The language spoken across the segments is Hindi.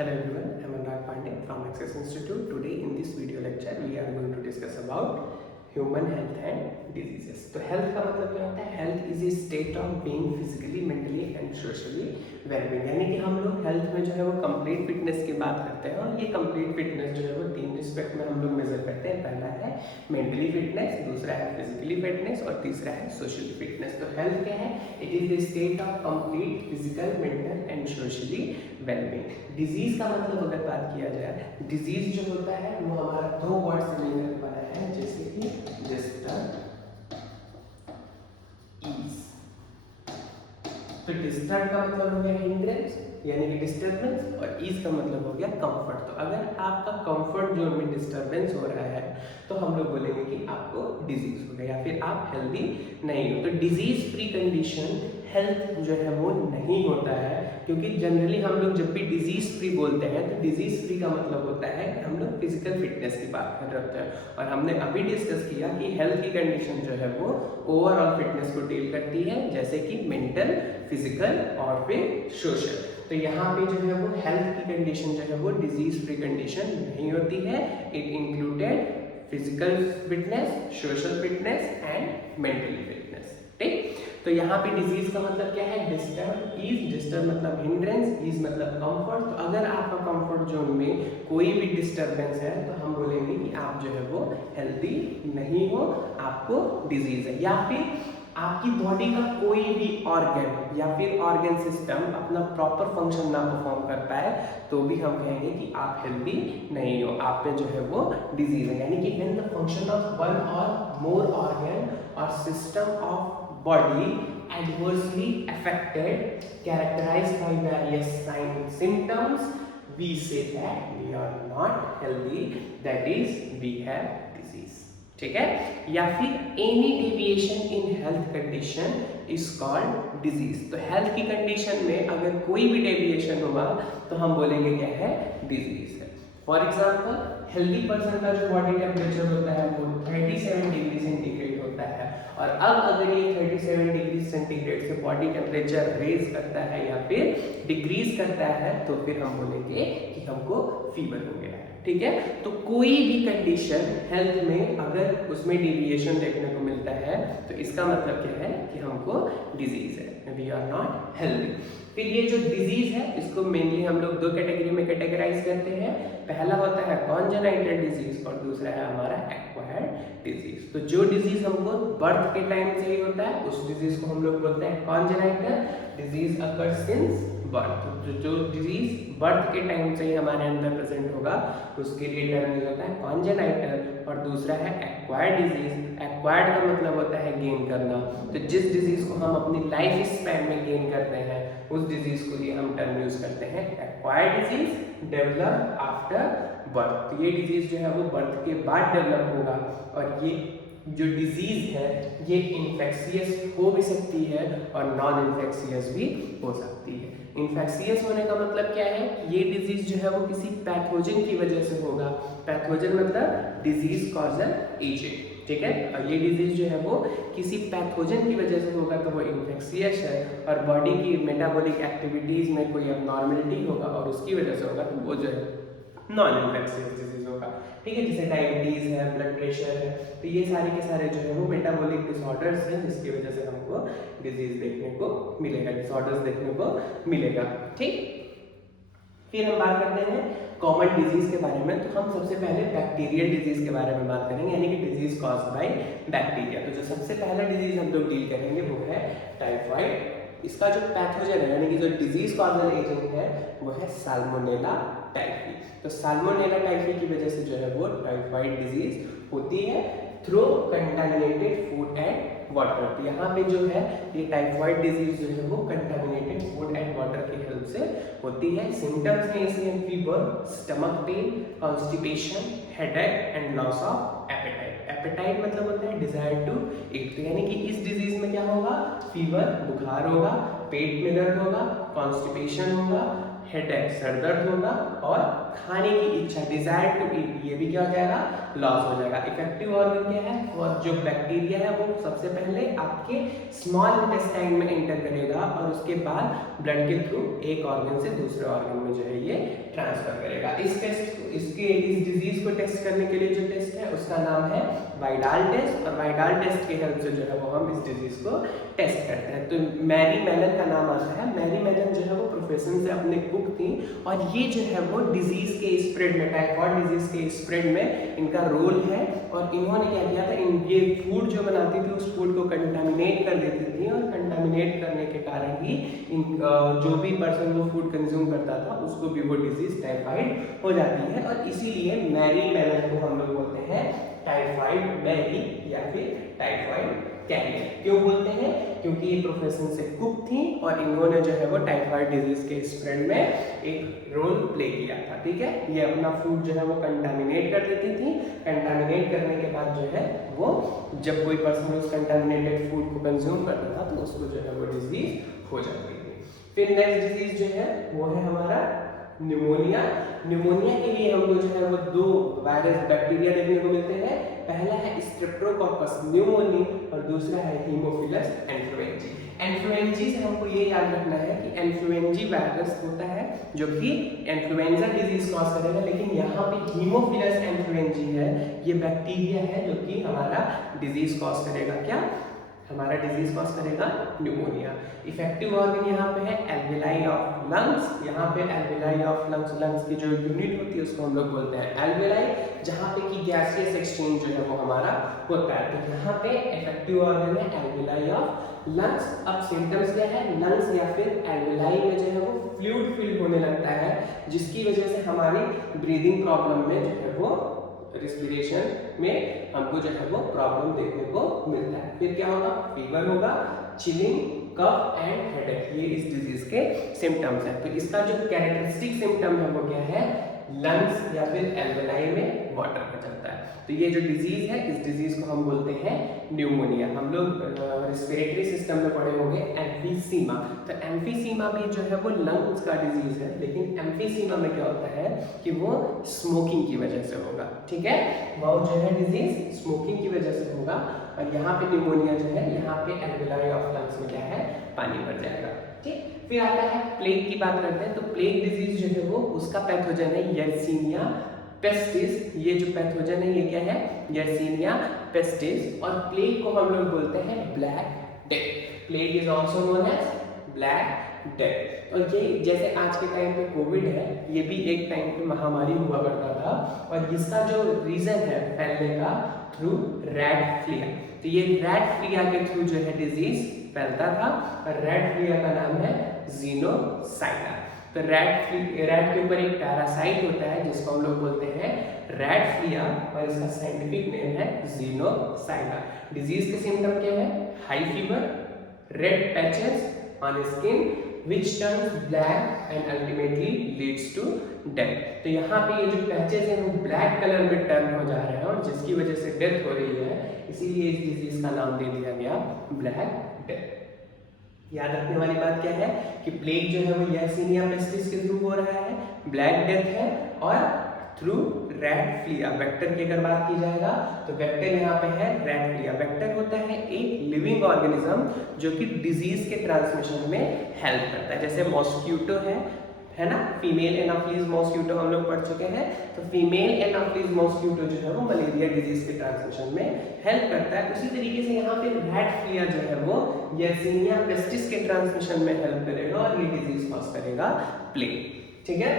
Hello everyone, I'm Anurag Pandey from Access Institute. Today in this video lecture we are going to discuss about human health and diseases. तो health का मतलब क्या होता है? Health is a state of being physically, mentally and socially well-being. यानी कि हम लोग health में जो है वो complete fitness की बात करते हैं और ये complete fitness जो है वो तीन रिस्पेक्ट में हम लोग मेजर करते हैं. पहला है mentally fitness, दूसरा है physically fitness और तीसरा है socially fitness. तो health क्या है? It is the state of complete physical, mental and socially well-being. Disease का मतलब अगर बात किया जाए, disease जो होता है वो हमारा दो वर्ड से मिलकर बना है, जैसे कि डिस्टर्ब ईज. तो डिस्टर्ब का मतलब हो गया हिंड्रेंस यानी कि डिस्टर्बेंस और ईज का मतलब हो गया कंफर्ट. तो अगर आपका कंफर्ट जोन में डिस्टर्बेंस हो रहा है तो हम लोग बोलेंगे कि आपको डिजीज हो गया या फिर आप हेल्दी नहीं हो. तो डिजीज फ्री कंडीशन हेल्थ जो है वो नहीं होता है, क्योंकि जनरली हम लोग जब भी डिजीज फ्री बोलते हैं तो डिजीज फ्री का मतलब होता है कि हम लोग फिजिकल फिटनेस की बात कर रहे होते हैं. और हमने अभी डिस्कस किया कि हेल्थ की कंडीशन जो है वो ओवरऑल फिटनेस को डील करती है, जैसे कि मेंटल, फिजिकल और फिर सोशल. तो यहाँ पे जो है वो हेल्थ की कंडीशन जो है वो डिजीज फ्री कंडीशन नहीं होती है. It included physical fitness, social fitness and mentally fitness. ठीक. तो यहाँ पे डिजीज का मतलब क्या है? Disturb ease. डिस्टर्ब मतलब हिंड्रेंस, ईज मतलब कंफर्ट. तो अगर आपका कंफर्ट जोन में कोई भी डिस्टर्बेंस है तो हम बोलेंगे कि आप जो है वो हेल्दी नहीं हो, आपको डिजीज है. या फिर आपकी बॉडी का कोई भी ऑर्गन या फिर ऑर्गन सिस्टम अपना प्रॉपर फंक्शन ना परफॉर्म कर पाए तो भी हम कहेंगे कि आप हेल्दी नहीं हो, आप पे जो है वो डिजीज है. यानी कि when the function of one और मोर ऑर्गन और system of body adversely affected, characterized by various signs and symptoms, we say that we are not healthy, that is we have disease. ठीक है. या फिर any deviation in health condition is called disease. तो health की कंडीशन में अगर कोई भी डेविएशन होगा तो हम बोलेंगे क्या है? डिजीज है. फॉर एग्जाम्पल हेल्दी पर्सन का जो बॉडी टेम्परेचर होता है वो 37 डिग्री सेंटीग्रेड होता है, और अब अगर ये 37 डिग्री सेंटीग्रेड से बॉडी टेम्परेचर रेज करता है या फिर डिक्रीज करता है तो फिर हम बोलेंगे कि हमको फीवर हो गया है. ठीक है. तो कोई भी कंडीशन हेल्थ में अगर उसमें डेविएशन देखने को मिलता है तो इसका मतलब क्या है कि हमको डिजीज है, वी आर नॉट हेल्दी. फिर ये जो डिजीज है इसको मेनली हम लोग दो कैटेगरी में कैटेगराइज करते हैं. पहला होता है कॉन्जेनाइटल डिजीज और दूसरा है हमारा एक्वायर्ड डिजीज. तो जो डिजीज हमको बर्थ के टाइम से ही होता है उस डिजीज को हम लोग बोलते हैं कॉन्जेनाइटल डिजीज अकर सिंस बर्थ. जो डिजीज बर्थ के टाइम से ही हमारे अंदर प्रेजेंट होगा उसके लिए टर्म यूज होता है कॉन्जेनाइटल. और दूसरा है एक्वायर्ड डिजीज. एक्वायर्ड का मतलब होता है गेन करना. तो जिस डिजीज को हम अपनी लाइफ स्पैन में गेन करते हैं उस डिजीज को लिए हम टर्म यूज करते हैं acquired disease develop after birth. तो ये डिजीज जो है वो बर्थ के बाद डेवलप होगा और ये जो डिजीज है ये इन्फेक्शियस हो भी सकती है और नॉन इन्फेक्शियस भी हो सकती है. इन्फेक्शियस होने का मतलब क्या है? ये डिजीज जो है वो किसी पैथोजन की वजह से होगा. पैथोजन मतलब डिजीज कॉजल एजेंट. ठीक है. और ये डिजीज जो है वो किसी पैथोजन की वजह से होगा तो वो इन्फेक्शियस है, और बॉडी की मेटाबॉलिक एक्टिविटीज में कोई अबनॉर्मलिटी होगा और उसकी वजह से होगा तो वो जो है नॉन इन्फेक्शियस डिजीज होगा. ठीक है. जैसे डायबिटीज है, ब्लड प्रेशर है, तो ये सारे के सारे जो है वो मेटाबॉलिक डिसऑर्डर्स हैं जिसकी वजह से हमको डिजीज देखने को मिलेगा, डिसऑर्डर्स देखने को मिलेगा. ठीक. फिर हम बात करते हैं कॉमन डिजीज के बारे में. तो हम सबसे पहले बैक्टीरियल डिजीज के बारे में बात करेंगे, यानी कि डिजीज कॉज्ड बाय बैक्टीरिया. तो जो सबसे पहला डिजीज हम लोग डील करेंगे वो है टाइफाइड. इसका जो पैथोजन है यानी कि जो डिजीज कॉजल एजेंट है वो है साल्मोनेला टाइफी. तो साल्मोनेला टाइफी की वजह से जो है वो टाइफाइड डिजीज होती है through contaminated food and water. तो यहाँ पे जो है ये टाइफाइड डिजीज जो है वो कंटामिनेटेड फूड एंड वाटर की हेल्प से होती है. सिम्टम्स हैं इसमें fever, stomach pain, constipation, headache and loss of appetite. Appetite मतलब होता है डिजायर टू ईट. तो यानी कि इस डिजीज में क्या होगा? फीवर, बुखार होगा, पेट में दर्द होगा, कॉन्स्टिपेशन होगा, हेडेक सर दर्द होगा, और खाने की इच्छा डिजायर टू ईट ये भी क्या हो जाएगा, लॉस हो जाएगा। इफेक्टिव ऑर्गन क्या है, और जो बैक्टीरिया है वो सबसे पहले आपके स्मॉल इंटेस्टाइन में एंटर करेगा और उसके बाद ब्लड के थ्रू एक ऑर्गन से दूसरे ऑर्गन में जो है ये ट्रांसफर करेगा। इस डिजीज को टेस्ट करने के लिए जो टेस्ट है उसका नाम है वाइडाल टेस्ट, और वाइडाल टेस्ट के हेल्प से जो है वो हम इस डिजीज को टेस्ट करते हैं। तो मैरी मेलन का नाम आता है। मैरी मेलन जो है वो प्रोफेशन से अपने कुक थी, और ये जो है वो डिजीज के स्प्रेड में, टाइफॉइड डिजीज के स्प्रेड में इनका रोल है। और इन्होंने क्या किया था, ये फूड जो बनाती थी उस फूड को कंटामिनेट कर देती थी, और कंटामिनेट करने के कारण ही जो भी पर्सन वो फूड कंज्यूम करता था उसको भी वो डिजीज टाइफाइड हो जाती है। और इसीलिए मैरी मेलन को हम लोग बोलते हैं टाइफाइड मैरी या फिर टाइफाइड कैरियर। क्यों बोलते हैं, क्योंकि ये प्रोफेशन से कुक थी और इन्होंने जो है वो टाइफाइड डिजीज के स्प्रेड में एक रोल प्ले किया था। ठीक है, ये अपना फूड जो है वो कंटामिनेट कर देती थी। कंटामिनेट करने के बाद जो है वो जब कोई पर्सन उस कंटामिनेटेड फूड को कंज्यूम करता था तो उसको जो है वो डिजीज हो जाती थी। फिर नेक्स्ट डिजीज जो है वो है हमारा न्यूमोनिया। न्यूमोनिया के लिए हमको जो है वो दो वायरस बैक्टीरिया देखने को मिलते हैं। पहला है स्ट्रेप्टोकोकस न्यूमोनी और दूसरा है हीमोफिलस इन्फ्लुएंजी। इन्फ्लुएंजी से हमको ये याद रखना है कि इन्फ्लुएंजी वायरस होता है जो कि इन्फ्लुएंजा डिजीज कॉज करेगा, लेकिन यहाँ पे हीमोफिलस इन्फ्लुएंजी है, ये बैक्टीरिया है जो कि हमारा डिजीज कॉज करेगा। क्या हमारा डिजीज कॉज करेगा, न्यूमोनिया। इफेक्टिव ऑर्गन यहाँ पे है एल्वेलाई ऑफ लंग्स। यहाँ पे एल्वेलाई ऑफ लंग्स, लंग्स की जो यूनिट होती है उसको हम लोग बोलते हैं एल्वेलाई, जहाँ पे कि गैसियस एक्सचेंज जो है वो हमारा होता है। तो यहाँ पे इफेक्टिव ऑर्गन है एल्वेलाई ऑफ लंग्स। अब सिम्टम्स क्या है, लंग्स या फिर एल्वेलाई में जो है वो फ्लूइड फील होने लगता है, जिसकी वजह से हमारी ब्रीदिंग प्रॉब्लम में जो है वो रिस्पिरेशन में हमको जो है वो प्रॉब्लम देखने को मिलता है। फिर क्या होगा, फीवर होगा, चिलिंग, कफ एंड हेडेक, ये इस डिजीज के सिम्टम्स हैं। तो इसका जो कैरेक्टरिस्टिक सिम्टम है वो क्या है, लंग्स या फिर एल्वेलाई में वाटर आ जाता है। तो ये जो डिजीज है इस डिजीज को हम बोलते हैं न्यूमोनिया। हम लोग रेस्पिरेटरी सिस्टम में पढ़े होंगे एम्फीसीमा। तो एम्फीसीमा भी जो है वो लंग्स का डिजीज है, लेकिन एम्फीसीमा में क्या होता है कि वो स्मोकिंग की वजह से होगा। ठीक है, वो जो है डिजीज स्मोकिंग की वजह से होगा। और यहाँ पे न्यूमोनिया जो है, यहाँ पे एल्वेलाई ऑफ लंग्स में क्या है, पानी भर जाएगा। ठीक, फिर आता है प्लेग की बात करते हैं। तो प्लेग डिजीज जो है वो उसका पैथोजन है यर्सीनिया पेस्टिस। ये जो पैथोजन है ये क्या है, यर्सीनिया पेस्टिस। और प्लेग को हम लोग बोलते हैं black death. Plague is also known as black death. और ये जैसे आज के टाइम पे कोविड है, ये भी एक टाइम पे महामारी हुआ करता था, और इसका जो रीजन है फैलने का थ्रू रैट फ्लिया। तो ये रैट फ्लिया के थ्रू जो है डिजीज फैलता था, और रैट फ्लिया का नाम है ज़ीनोसाइटा। तो रैट के ऊपर एक पैरासाइट होता है जिसको हम लोग बोलते हैं रैट फ्लिया, और इसका साइंटिफिक नेम है ज़ीनोसाइटा। डिजीज के सिम्टम क्या है, high fever, red patches on skin which turns black and ultimately leads to death। तो यहाँ पे ये जो पैचेस हैं वो ब्लैक कलर में टर्न हो जा रहे हैं, और जिसकी वजह से डेथ हो रही है, इसीलिए इस डिजीज का नाम दे दिया गया ब्लैक डेथ। याद रखने वाली बात क्या है कि प्लेग जो है वो यर्सीनिया पेस्टिस के थ्रू हो रहा है, ब्लैक डेथ है, और थ्रू रैट फ्लिया। वेक्टर की अगर बात की जाएगा तो वेक्टर यहाँ पे है रैट फ्लिया। वेक्टर होता है एक लिविंग ऑर्गेनिज्म जो कि डिजीज के ट्रांसमिशन में हेल्प करता है। जैसे मॉस्क्यूटो है ना, फीमेल एनाफिलीज मॉस्क्यूटो हम लोग पढ़ चुके हैं। तो फीमेल एनाफिलीज मॉस्क्यूटो जो है वो मलेरिया डिजीज के ट्रांसमिशन में हेल्प करता है। उसी तरीके से यहाँ पे रैट फ्लिया जो है वो यर्सीनिया पेस्टिस के ट्रांसमिशन में हेल्प करेगा, और ये डिजीज कॉज करेगा प्लेग। ठीक है,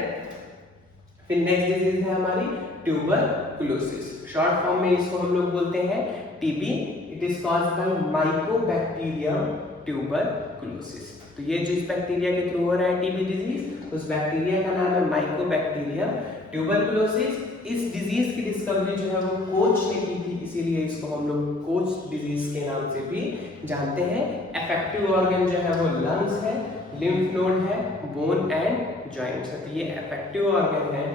फिर नेक्स्ट डिजीज है हमारी ट्यूबरकुलोसिस। शॉर्ट फॉर्म में इसको हम लोग बोलते हैं TB. It is caused bye Mycobacterium tuberculosis. तो ये जिस बैक्टीरिया के थ्रू हो रहा है टीबी डिजीज, उस बैक्टीरिया का नाम है माइकोबैक्टीरियम ट्यूबरकुलोसिस। इस डिजीज की डिस्कवरी जो है वो कोच ने की थी, इसीलिए इसको हम लोग कोच डिजीज के नाम से भी जानते हैं। इफेक्टिव ऑर्गन जो है वो लंग्स है, लिम्फ नोड है, बोन एंड जॉइंट्स है। तो ये इफेक्टिव ऑर्गन है।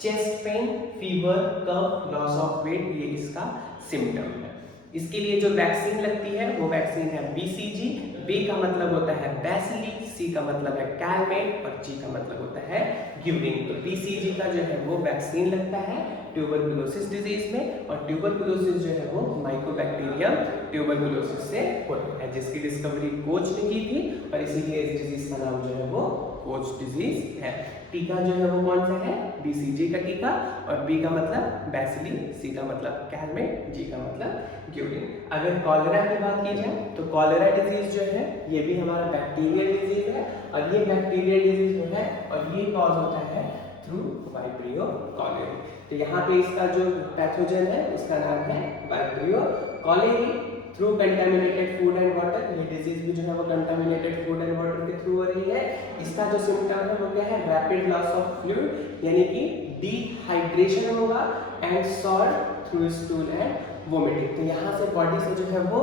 Chest pain, fever, cough, loss of weight, ये इसका सिम्टम है। इसके लिए जो वैक्सीन लगती है वो वैक्सीन है BCG। बी का मतलब होता है बैसिली, C का मतलब है कैलमेट और G का मतलब होता है गिवरिन। तो BCG का जो है वो वैक्सीन लगता है ट्यूबरकुलोसिस डिजीज में, और ट्यूबरकुलोसिस जो है वो माइकोबैक्टीरियम ट्यूबरकुलोसिस से होता है, जिसकी डिस्कवरी कोच ने की थी और इसीलिए इस डिजीज का नाम जो है वो कोच डिजीज है। टीका जो है वो कौन सा है? BCG का टीका, और B का मतलब बैसिली, C का मतलब कैलमेट, G का मतलब गिवरिन। अगर कॉलेरा की बात की जाए तो कॉलेरा डिजीज जो है ये भी हमारा बैक्टीरियल डिजीज है, और ये बैक्टीरियल डिजीज जो है और ये कॉज होता है थ्रू वाइब्रियो कॉलेरी। तो यहाँ पे इसका जो पैथोजन है उसका नाम है vibrio cholerae. Through contaminated food and water, ये डिजीज भी जो है वो कंटामिनेटेड फूड एंड वाटर के थ्रू हो रही है। इसका जो सिम्टम है वो क्या है? रैपिड लॉस ऑफ फ्लूइड, यानी कि डिहाइड्रेशन होगा, and salt through stool and vomiting. तो यहाँ से बॉडी से जो है वो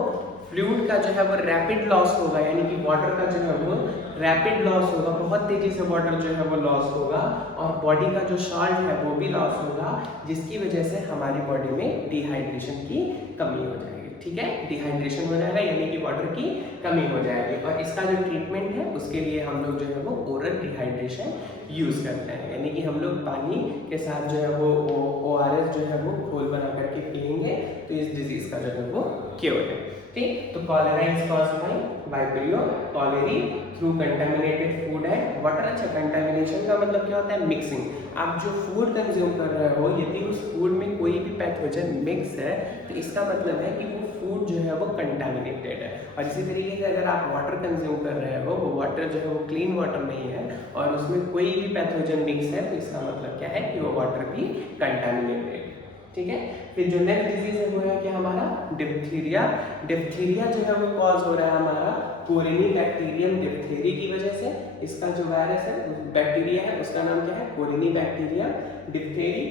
फ्लूइड का जो है वो रैपिड लॉस होगा, यानी कि वाटर का जो है वो रैपिड लॉस होगा, बहुत तेजी से वाटर जो है वो लॉस होगा, और बॉडी का जो सॉल्ट है वो भी लॉस होगा, जिसकी वजह से हमारी बॉडी में डिहाइड्रेशन की कमी हो जाएगी। ठीक है, डिहाइड्रेशन हो जाएगा यानी कि वाटर की कमी हो जाएगी, और इसका जो ट्रीटमेंट है उसके लिए हम लोग जो है वो ओरल डिहाइड्रेशन यूज करते हैं, यानी कि हम लोग पानी के साथ जो है वो ORS जो है वो घोल बना करके पिएंगे, तो इस डिजीज का जो है वो क्योर है। ठीक, तो cholera is caused bye vibrio cholerae through contaminated food and water. अच्छा, कंटामिनेशन का मतलब क्या होता है? मिक्सिंग। आप जो फूड कंज्यूम कर रहे हो, यदि उस फूड में कोई भी पैथोजन मिक्स है तो इसका मतलब है कि वो फूड जो है वो कंटामिनेटेड है। और इसी तरीके से अगर आप वाटर कंज्यूम कर रहे हो, वो वाटर जो है वो क्लीन वाटर नहीं है और उसमें कोई भी पैथोजन मिक्स है, तो इसका मतलब क्या है कि वो वाटर भी कंटामिनेटेड है। ठीक है, फिर जो नेक्स्ट डिजीज है वो है क्या हमारा? डिप्थीरिया। डिप्थीरिया जो है वो कॉज हो रहा है हमारा कोरिनी बैक्टीरियम डिप्थेरी की वजह से। इसका जो वायरस है, बैक्टीरिया है, उसका नाम क्या है? Corynebacterium diphtheriae.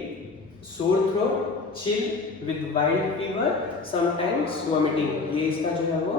Sore throat, chill with wild fever, sometimes vomiting, ये इसका जो है वो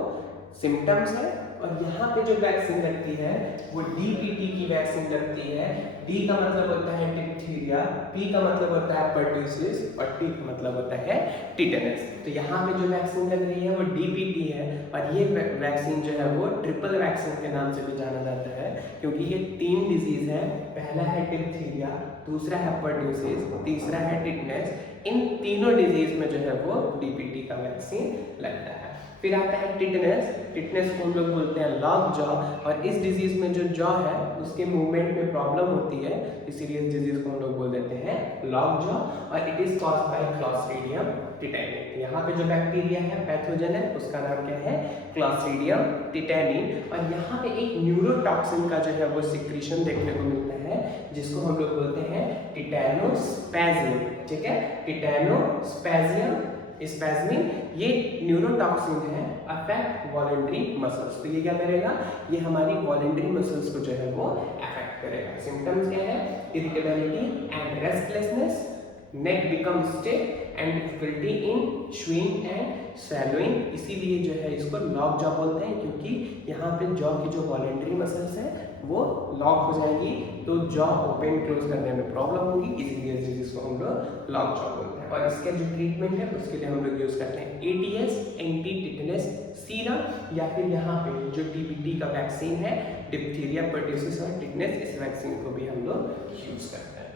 सिम्टम्स है। और यहाँ पे जो वैक्सीन लगती है वो DPT की वैक्सीन लगती है। D का मतलब होता है डिप्थीरिया, P का मतलब होता है पर्ट्यूसिस, और T का मतलब होता है टिटेनस। तो यहाँ पे जो वैक्सीन लग रही है वो DPT है, और ये वैक्सीन जो है वो ट्रिपल वैक्सीन के नाम से भी जाना जाता है, क्योंकि ये 3 डिजीज है। पहला है डिप्थीरिया, दूसरा है पर्ट्यूसिस, तीसरा है टिटेनस। इन तीनों डिजीज में जो है वो DPT का वैक्सीन लगता है। फिर आता है टिटेनस। टिटेनस को हम लोग बोलते हैं लॉक जॉ, और इस डिजीज में जो जॉ है उसके मूवमेंट में प्रॉब्लम होती है, इसीलिए इस डिजीज को हम लोग बोल देते हैं लॉक जॉ, और it is caused by clostridium tetani. यहाँ पे जो बैक्टीरिया है, पैथोजन है, उसका नाम क्या है? Clostridium tetani. और यहाँ पे एक न्यूरोटॉक्सिन का जो है वो सिक्रीशन देखने को मिलता है, जिसको हम लोग बोलते हैं टिटेनोस्पैजियम। ठीक है, टिटेनोस्पैजियम स्पैज्मिन, ये न्यूरोटॉक्सिन है, अफेक्ट वॉलेंट्री मसल्स। तो ये क्या करेगा? ये हमारी वॉलेंट्री मसल्स को जो है वो अफेक्ट करेगा। सिम्टम्स क्या है? Irritability and restlessness, neck become stiff and difficulty in chewing and swallowing. इसीलिए जो है इसको लॉक जॉ बोलते हैं, क्योंकि यहाँ पे जॉ की जो वॉलेंट्री मसल्स है वो लॉक हो जाएगी, तो जॉ ओपन क्लोज करने में प्रॉब्लम होगी, इसीलिए इस डिजीज को हम लोग लॉक जॉ बोलते हैं। और इसका जो ट्रीटमेंट है उसके लिए हम लोग यूज करते हैं ATS, एंटी टिटेनस सीरम, या फिर यहाँ पे जो DPT का वैक्सीन है, डिप्थीरिया, पर्ट्यूसिस और टिटेनस, इस वैक्सीन को भी हम लोग यूज करते हैं।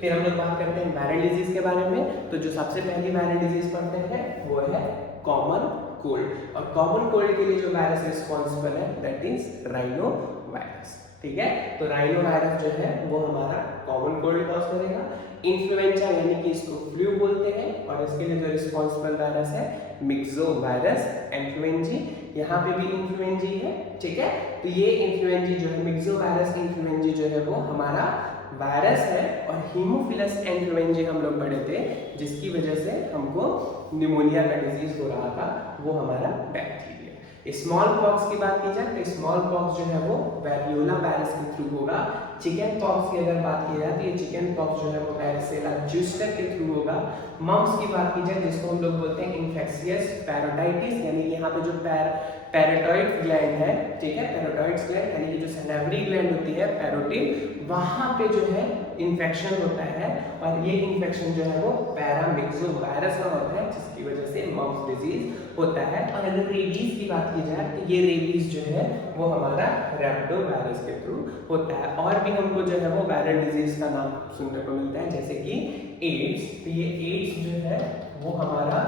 फिर हम लोग बात करते हैं वायरल डिजीज के बारे में। तो जो सबसे पहली वायरल डिजीज पढ़ते हैं वो है कॉमन कोल्ड, और कॉमन कोल्ड के लिए जो वायरस रिस्पॉन्सिबल है दैट इज राइनो वायरस। ठीक है, तो राइनो वायरस जो है वो हमारा कॉमन कोल्ड कॉज करेगा। इन्फ्लुएंजा यानी कि इसको फ्लू बोलते हैं, और इसके लिए जो रिस्पॉन्सिबल वायरस है मिक्सो वायरस इन्फ्लुएंजी, यहाँ पे भी इन्फ्लुएंजी है। ठीक है, तो ये इन्फ्लुएंजी जो है मिक्सो वायरस इन्फ्लुएंजी जो है वो हमारा वायरस है, और हीमोफिलस इन्फ्लुएंजा हम लोग पढ़े थे, जिसकी वजह से हमको निमोनिया का डिजीज हो रहा था, वो हमारा बैक्टीरिया। स्मॉल पॉक्स की बात की जाए तो स्मॉल पॉक्स जो है वो वेरियोला वायरस के थ्रू होगा। चिकन पॉक्स की अगर बात की जाए तो ये चिकन पॉक्स जो है वो वायरसेला जूस्टर के थ्रू होगा। मम्स की बात की जाए जिसको हम लोग बोलते हैं इन्फेक्शियस पैराडाइटिस, यानी यहाँ पे जो पैराटाइड ग्लैंड है, ठीक है, पैराटाइड ग्लैंड यानी कि जो सैलिवरी ग्लैंड होती है पैरोटिड, वहां पे जो है इन्फेक्शन होता है और ये इन्फेक्शन जो है वो पैरामिक्सोवायरस का होता है, जिसकी वजह से मम्प्स डिजीज होता है। और अगर रेबीज की बात की जाए तो ये रेबीज जो है वो हमारा रैप्टो वायरस के थ्रू होता है। और भी हमको जो है वो वायरल डिजीज का नाम सुनने को मिलता है, जैसे कि एड्स। तो ये एड्स जो है वो हमारा,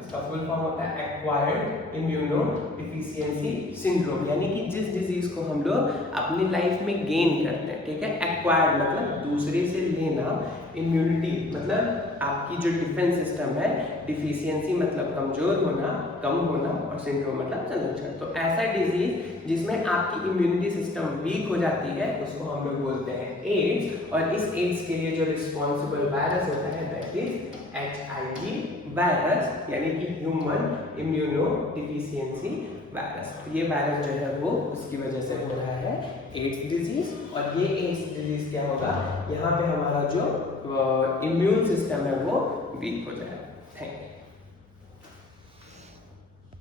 इसका फुल फॉर्म होता है एक्वायर्ड इम्यूनो डिफिशियंसी सिंड्रोम, यानी कि जिस डिजीज को हम लोग अपनी लाइफ में गेन करते हैं, ठीक है। एक्वायर्ड मतलब दूसरे से लेना, इम्यूनिटी मतलब आपकी जो डिफेंस सिस्टम है, डिफिशियंसी मतलब कमजोर होना, कम होना, और सिंड्रोम मतलब संरक्षण। तो ऐसा डिजीज जिसमें आपकी इम्यूनिटी सिस्टम वीक हो जाती है उसको हम लोग बोलते हैं एड्स। और इस एड्स के लिए जो रिस्पॉन्सिबल वायरस होता है दैट इज HIV वायरस, यानी कि ह्यूमन इम्यूनो डिफिशियंसी वायरस। तो ये वायरस जो है वो उसकी वजह से हो रहा है एड्स डिजीज। और ये एड्स डिजीज क्या होगा, यहाँ पे हमारा जो इम्यून सिस्टम है वो वीक हो जाएगा।